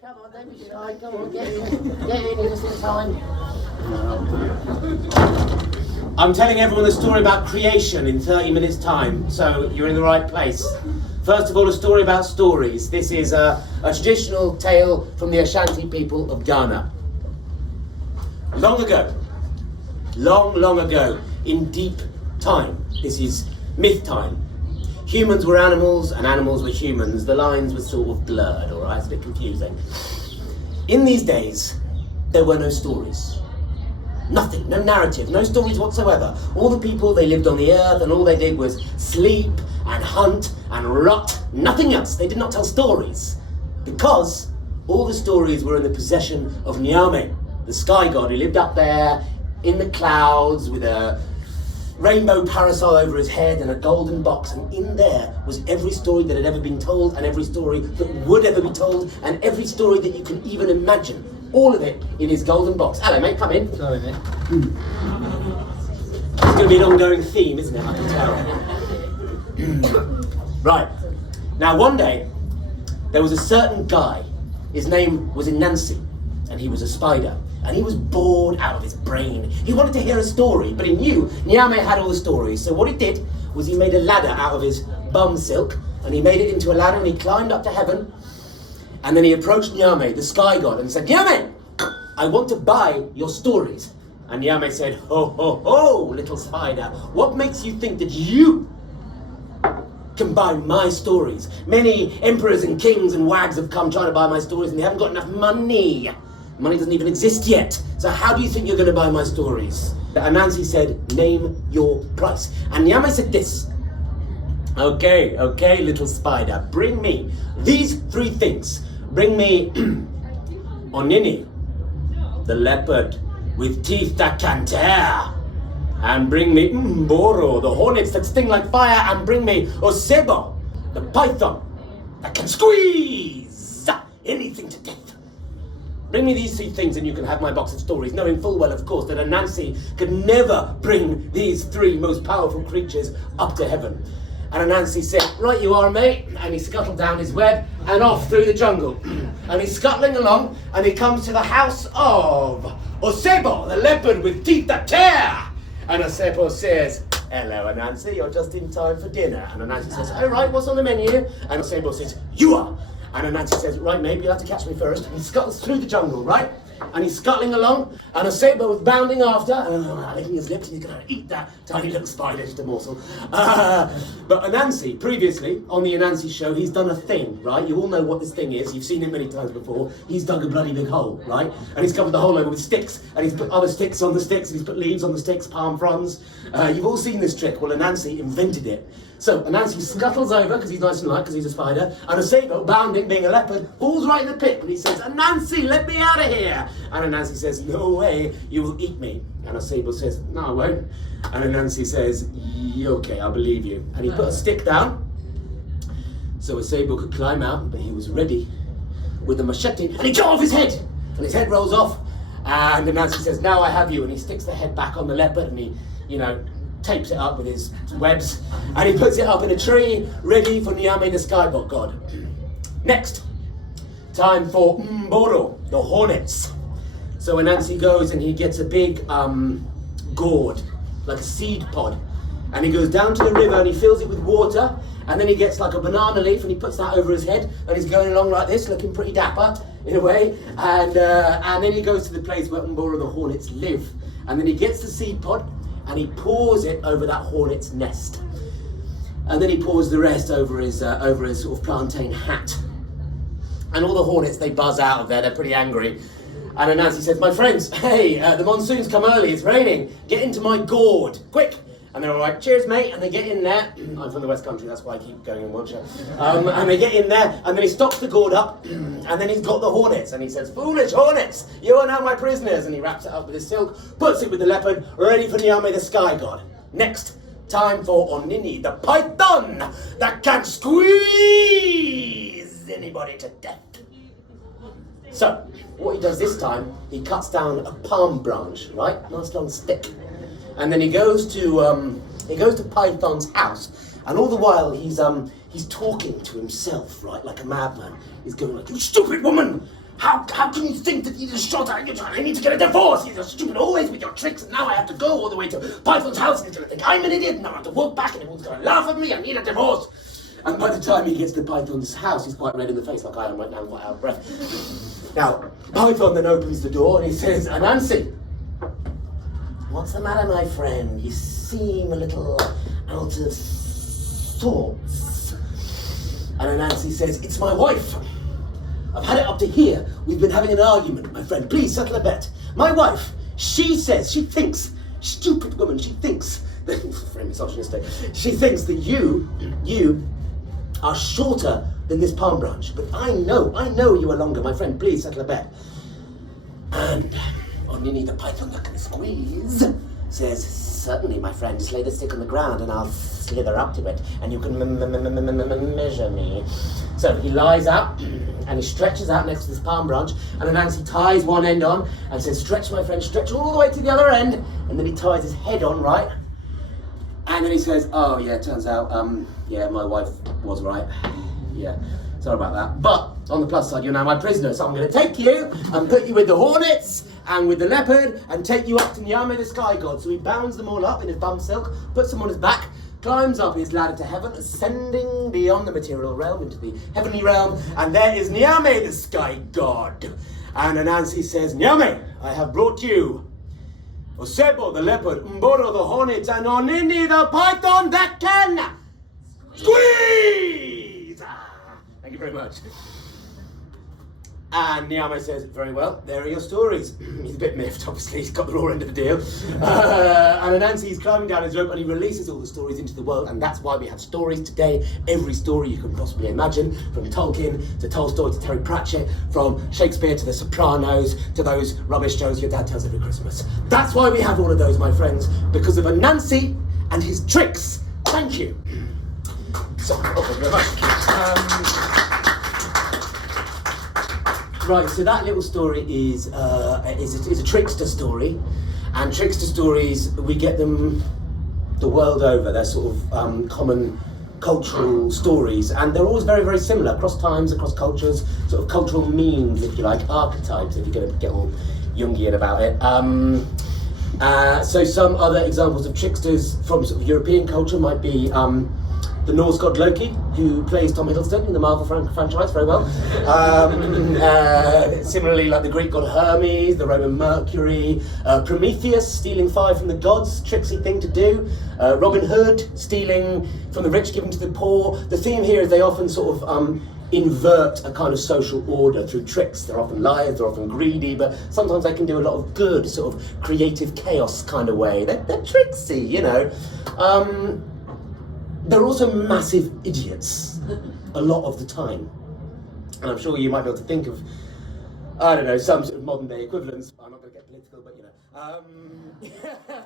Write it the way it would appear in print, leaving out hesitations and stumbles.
Come on, don't be shy. Come on, get in, you're just in time. I'm telling everyone the story about creation in 30 minutes time, so you're in the right place. First of all, a story about stories. This is a traditional tale from the Ashanti people of Ghana. Long ago, long ago, in deep time, this is myth time. Humans were animals and animals were humans. The lines were sort of blurred, all right? It's a bit confusing. In these days, there were no stories. Nothing, no narrative, no stories whatsoever. All the people, they lived on the earth and all they did was sleep and hunt and rot, nothing else. They did not tell stories because all the stories were in the possession of Nyame, the sky god who lived up there in the clouds with a rainbow parasol over his head and a golden box, and in there was every story that had ever been told and every story that would ever be told and every story that you can even imagine. All of it in his golden box. Hello mate, come in. Sorry mate. It's going to be an ongoing theme, isn't it? I can tell. Right. Now one day, there was a certain guy. His name was Anansi, and he was a spider. And he was bored out of his brain. He wanted to hear a story, but he knew Nyame had all the stories. So what he did was he made a ladder out of his bum silk, and he made it into a ladder, and he climbed up to heaven. And then he approached Nyame, the sky god, and said, Nyame, I want to buy your stories. And Nyame said, ho, ho, ho, little spider, what makes you think that you can buy my stories? Many emperors and kings and wags have come trying to buy my stories, and they haven't got enough money. Money doesn't even exist yet. So how do you think you're going to buy my stories? Anansi said, name your price. And Nyame said this. Okay, little spider, bring me these three things. Bring me Onini, the leopard with teeth that can tear. And bring me Mboro, the hornets that sting like fire. And bring me Osebo, the python that can squeeze anything to death. Bring me these three things and you can have my box of stories, knowing full well, of course, that Anansi could never bring these three most powerful creatures up to heaven. And Anansi said, right you are, mate. And he scuttled down his web and off through the jungle. And he's scuttling along and he comes to the house of Osebo, the leopard with teeth that tear. And Osebo says, hello, Anansi, you're just in time for dinner. And Anansi says, all right, what's on the menu? And Osebo says, you are. And Anansi says, right, mate, you'll have to catch me first. And he scuttles through the jungle, right? And he's scuttling along, and Osebo was bounding after, and licking his lips, and he's going to eat that tiny little spider, just a morsel. But Anansi, previously, on the Anansi show, he's done a thing, right? You all know what this thing is. You've seen it many times before. He's dug a bloody big hole, right? And he's covered the hole over with sticks, and he's put other sticks on the sticks, and he's put leaves on the sticks, palm fronds. You've all seen this trick. Well, Anansi invented it. So Anansi scuttles over, because he's nice and light, because he's a spider, and Osebo, bounding, being a leopard, falls right in the pit, and he says, Anansi, let me out of here! And Anansi says, no way, you will eat me. And Osebo says, no, I won't. And Anansi says, okay, I believe you. And he put a stick down, so Osebo could climb out, but he was ready with a machete, and he cut off his head! And his head rolls off, and Anansi says, now I have you, and he sticks the head back on the leopard, and he, tapes it up with his webs, and he puts it up in a tree, ready for Nyame the sky god. Next, time for Mboro, the hornets. So Anansi goes and he gets a big gourd, like a seed pod, and he goes down to the river and he fills it with water, and then he gets like a banana leaf and he puts that over his head, and he's going along like this, looking pretty dapper in a way, and then he goes to the place where Mboro the hornets live, and then he gets the seed pod and he pours it over that hornet's nest. And then he pours the rest over his sort of plantain hat. And all the hornets, they buzz out of there, they're pretty angry. And Anansi says, my friends, hey, the monsoon's come early, it's raining, get into my gourd, quick. And they're all like, cheers mate, and they get in there. I'm from the West Country, that's why I keep going in one show. And they get in there, and then he stops the gourd up, and then he's got the hornets, and he says, foolish hornets, you are now my prisoners. And he wraps it up with his silk, puts it with the leopard, ready for Nyame the sky god. Next, time for Onini, the python that can squeeze anybody to death. So, what he does this time, he cuts down a palm branch, right? Nice long stick. And then he goes to Python's house, and all the while he's talking to himself, right, like a madman. He's going like, you stupid woman! How can you think that he's a shot at you? I need to get a divorce. He's a stupid always with your tricks, and now I have to go all the way to Python's house, and he's going to think I'm an idiot, and I have to walk back, and everyone's going to laugh at me. I need a divorce. And by the time he gets to Python's house, he's quite red in the face, like I am right now, quite out of breath. Now, Python then opens the door, and he says, Anansi, what's the matter, my friend? You seem a little out of sorts. And Anansi says, it's my wife. I've had it up to here. We've been having an argument, my friend. Please settle a bet. My wife, she thinks, stupid woman, she thinks, very misogynistic, she thinks that you are shorter than this palm branch. But I know you are longer, my friend. Please settle a bet. And only the Python that can squeeze says, certainly, my friend, just lay the stick on the ground and I'll slither up to it and you can measure me. So he lies out and he stretches out next to this palm branch, and Anansi ties one end on and says, stretch, my friend, stretch all the way to the other end, and then he ties his head on, right? And then he says, oh yeah, turns out, yeah, my wife was right. Yeah, sorry about that. But on the plus side, you're now my prisoner, so I'm going to take you and put you with the Hornets and with the Leopard and take you up to Nyame, the Sky God. So he bounds them all up in his bum silk, puts them on his back, climbs up his ladder to heaven, ascending beyond the material realm into the heavenly realm, and there is Nyame, the Sky God. And Anansi says, Nyame, I have brought you Osebo, the Leopard, Mboro, the Hornets, and Onini, the Python that can squeeze! Thank you very much. And Nyame says, very well, there are your stories. He's a bit miffed, obviously, he's got the raw end of the deal. And Anansi is climbing down his rope and he releases all the stories into the world, and that's why we have stories today. Every story you can possibly imagine, from Tolkien to Tolstoy to Terry Pratchett, from Shakespeare to The Sopranos to those rubbish shows your dad tells every Christmas. That's why we have all of those, my friends, because of Anansi and his tricks. Thank you. So, thank you very much. Right, so that little story is a trickster story, and trickster stories, we get them the world over. They're sort of common cultural stories, and they're always very, very similar across times, across cultures, sort of cultural memes, if you like, archetypes, if you're going to get all Jungian about it. So some other examples of tricksters from sort of European culture might be the Norse god Loki, who plays Tom Hiddleston in the Marvel franchise very well. Similarly, like the Greek god Hermes, the Roman Mercury, Prometheus stealing fire from the gods, tricksy thing to do. Robin Hood stealing from the rich, giving to the poor. The theme here is they often sort of invert a kind of social order through tricks. They're often liars, they're often greedy, but sometimes they can do a lot of good, sort of creative chaos kind of way. They're tricksy, you know. They're also massive idiots a lot of the time. And I'm sure you might be able to think of, I don't know, some sort of modern day equivalents. I'm not going to get political, but you know.